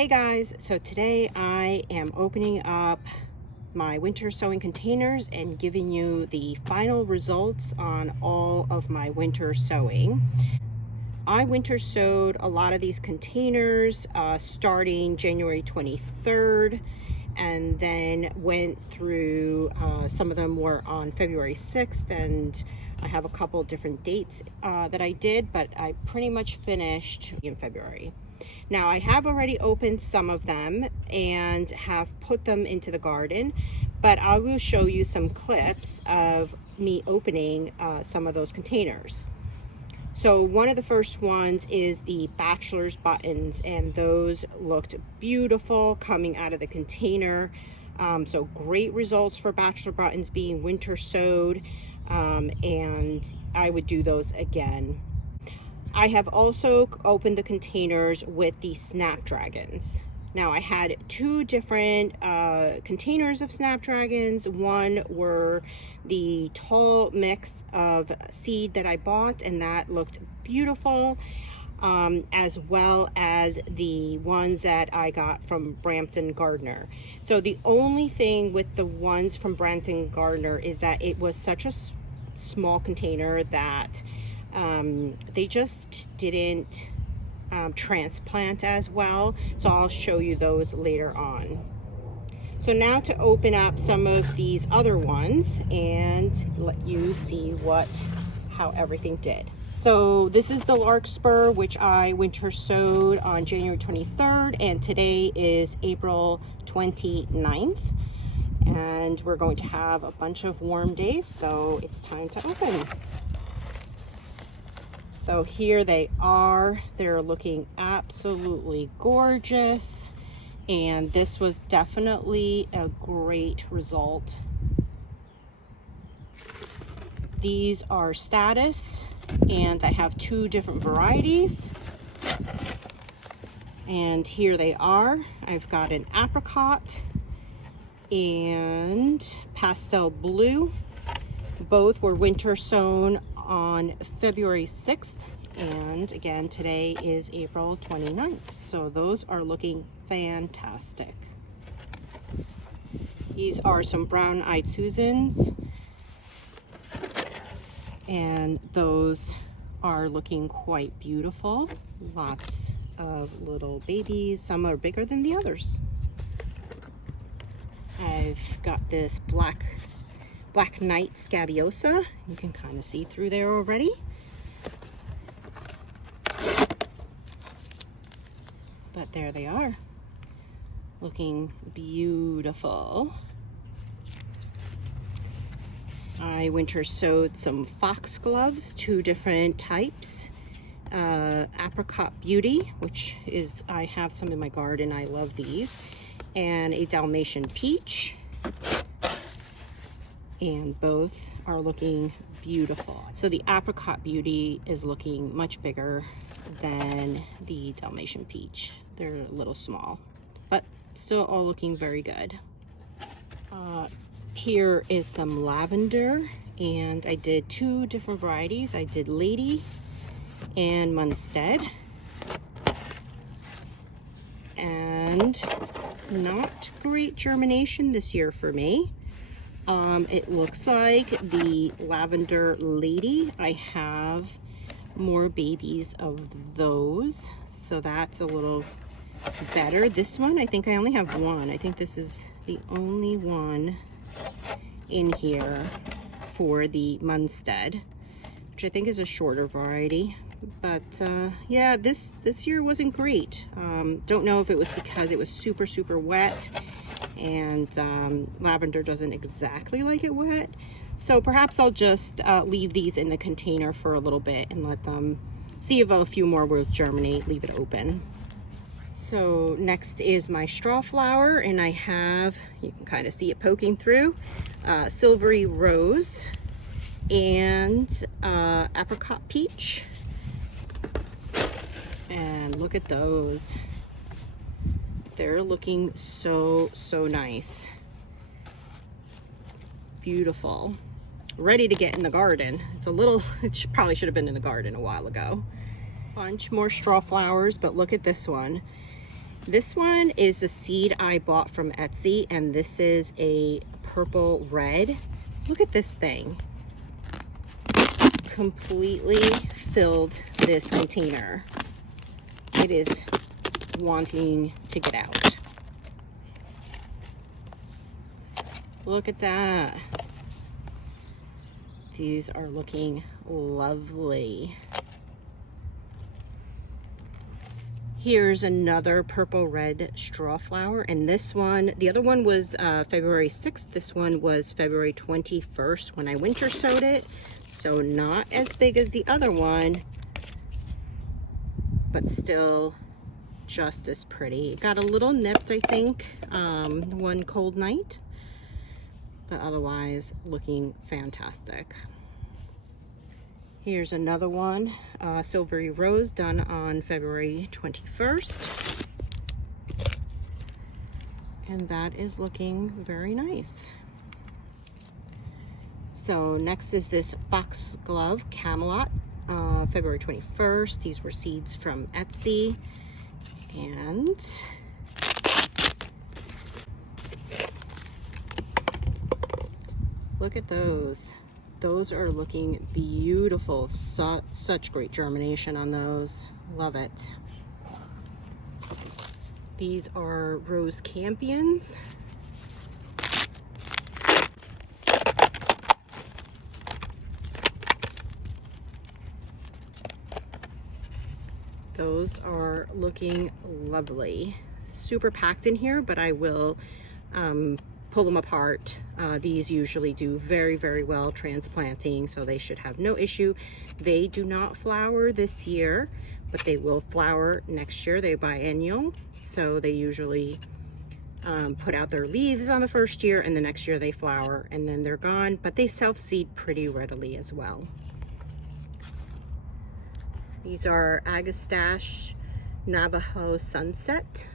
Hey guys, so today I am opening up my winter sowing containers and giving you the final results on all of my winter sowing. I winter sowed a lot of these containers starting January 23rd, and then went through, some of them were on February 6th, and I have a couple different dates that I did, but I pretty much finished in February. Now I have already opened some of them and have put them into the garden, but I will show you some clips of me opening some of those containers. So one of the first ones is the bachelor's buttons, and those looked beautiful coming out of the container. So great results for bachelor buttons being winter sowed, and I would do those again. I have also opened the containers with the Snapdragons. Now I had two different containers of Snapdragons. One were the tall mix of seed that I bought, and that looked beautiful, as well as the ones that I got from Brampton Gardener. So the only thing with the ones from Brampton Gardener is that it was such a small container that they just didn't transplant as well, so I'll show you those later on. So now to open up some of these other ones and let you see how everything did. So this is the larkspur, which I winter sowed on January 23rd, and today is April 29th, and we're going to have a bunch of warm days, so it's time to open. So here they are. They're looking absolutely gorgeous, and this was definitely a great result. These are Statice, and I have two different varieties, and here they are. I've got an apricot and pastel blue. Both were winter sown on February 6th, and again today is April 29th, so those are looking fantastic. These are some brown-eyed Susans, and those are looking quite beautiful. Lots of little babies, some are bigger than the others. I've got this black Knight Scabiosa. You can kind of see through there already. But there they are, looking beautiful. I winter sowed some foxgloves, two different types. Apricot Beauty, which is, I have some in my garden, I love these, and a Dalmatian Peach. And both are looking beautiful. So the Apricot Beauty is looking much bigger than the Dalmatian Peach. They're a little small, but still all looking very good. Here is some lavender, and I did two different varieties. I did Lady and Munstead, and not great germination this year for me. It looks like the Lavender Lady, I have more babies of those, so that's a little better. This one, I think I only have one. I think this is the only one in here for the Munstead, which I think is a shorter variety. But yeah, this year wasn't great. Don't know if it was because it was super wet, and lavender doesn't exactly like it wet, so perhaps I'll just leave these in the container for a little bit and let them see if a few more will germinate, leave it open. So next is my Strawflower, and I have, you can kind of see it poking through, Silvery Rose and Apricot Peach, and look at those. They're looking so nice. Beautiful. Ready to get in the garden. It probably should have been in the garden a while ago. Bunch more Strawflowers, but look at this one. This one is a seed I bought from Etsy, and this is a purple red. Look at this thing. Completely filled this container. It is wanting to get out. Look at that. These are looking lovely. Here's another purple red Strawflower, and this one, the other one was February 6th. This one was February 21st when I winter sowed it. So not as big as the other one, but still just as pretty. It got a little nipped, I think, one cold night, but otherwise looking fantastic. Here's another one, Silvery Rose, done on February 21st. And that is looking very nice. So next is this foxglove Camelot, February 21st. These were seeds from Etsy. And look at those. Those are looking beautiful. Such great germination on those. Love it. These are rose campions. Those are looking lovely. Super packed in here, but I will pull them apart. These usually do very, very well transplanting, so they should have no issue. They do not flower this year, but they will flower next year. They're biennial, so they usually put out their leaves on the first year, and the next year they flower, and then they're gone, but they self-seed pretty readily as well. These are Agastache Navajo Sunset.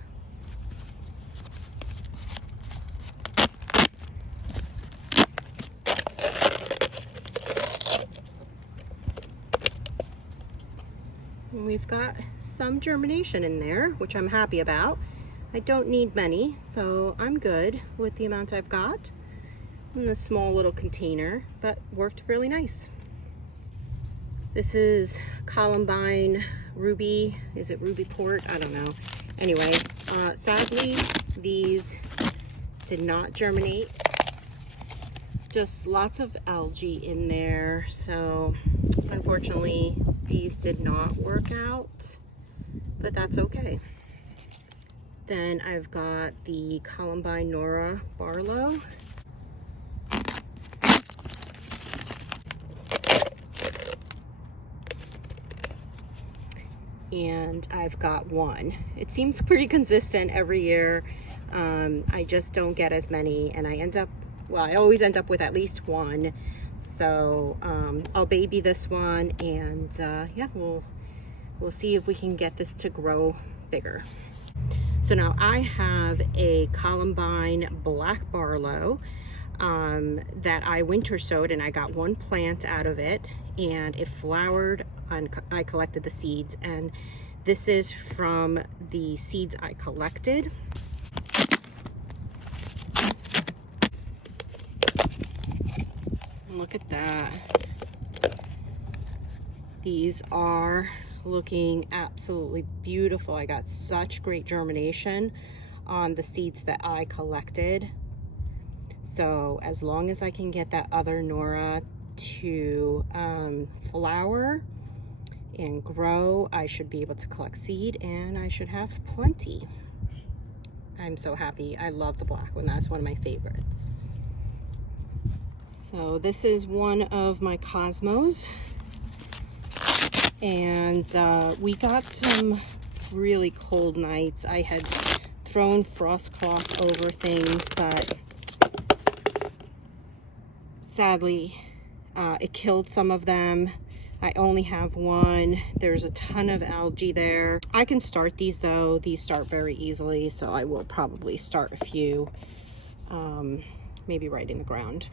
And we've got some germination in there, which I'm happy about. I don't need many, so I'm good with the amount I've got in this small little container, but worked really nice. This is columbine ruby. Is it ruby port? I don't know. Anyway, sadly, these did not germinate. Just lots of algae in there. So unfortunately, these did not work out, but that's okay. Then I've got the columbine Nora Barlow. And I've got one. It seems pretty consistent every year. I just don't get as many, and I end up, well, I always end up with at least one. So I'll baby this one, and yeah, we'll see if we can get this to grow bigger. So now I have a columbine black barlow that I winter sowed, and I got one plant out of it, and it flowered. I collected the seeds, and this is from the seeds I collected. Look at that. These are looking absolutely beautiful. I got such great germination on the seeds that I collected. So as long as I can get that other Nora to flower and grow, I should be able to collect seed, and I should have plenty. I'm so happy. I love the black one. That's one of my favorites. So this is one of my cosmos, and we got some really cold nights. I had thrown frost cloth over things, but sadly it killed some of them. I only have one. There's a ton of algae there. I can start these though. These start very easily, so I will probably start a few, maybe right in the ground.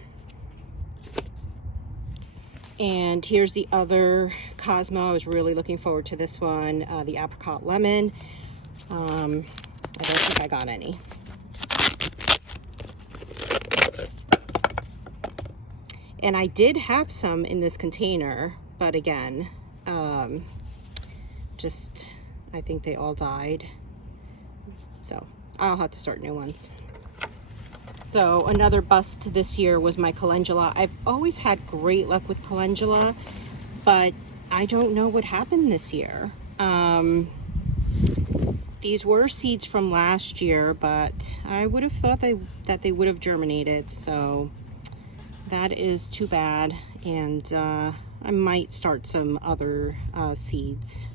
And here's the other Cosmo. I was really looking forward to this one, the apricot lemon. I don't think I got any. And I did have some in this container, but again, I think they all died. So I'll have to start new ones. So another bust this year was my calendula. I've always had great luck with calendula, but I don't know what happened this year. These were seeds from last year, but I would have thought that they would have germinated. So that is too bad. And I might start some other seeds.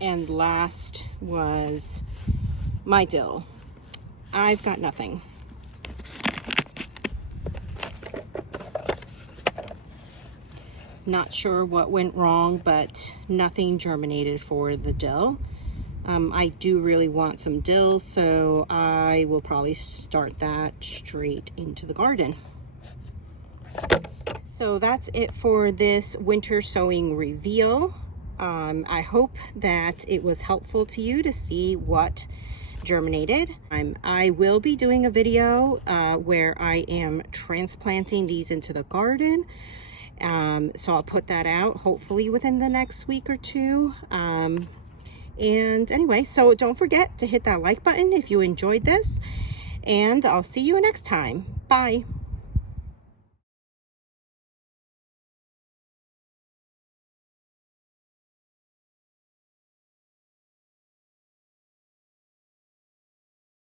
And last was my dill. I've got nothing. Not sure what went wrong, but nothing germinated for the dill. I do really want some dill, so I will probably start that straight into the garden. So that's it for this winter sowing reveal. I hope that it was helpful to you to see what germinated. I will be doing a video where I am transplanting these into the garden. So I'll put that out hopefully within the next week or two. And anyway, so don't forget to hit that like button if you enjoyed this, and I'll see you next time. Bye.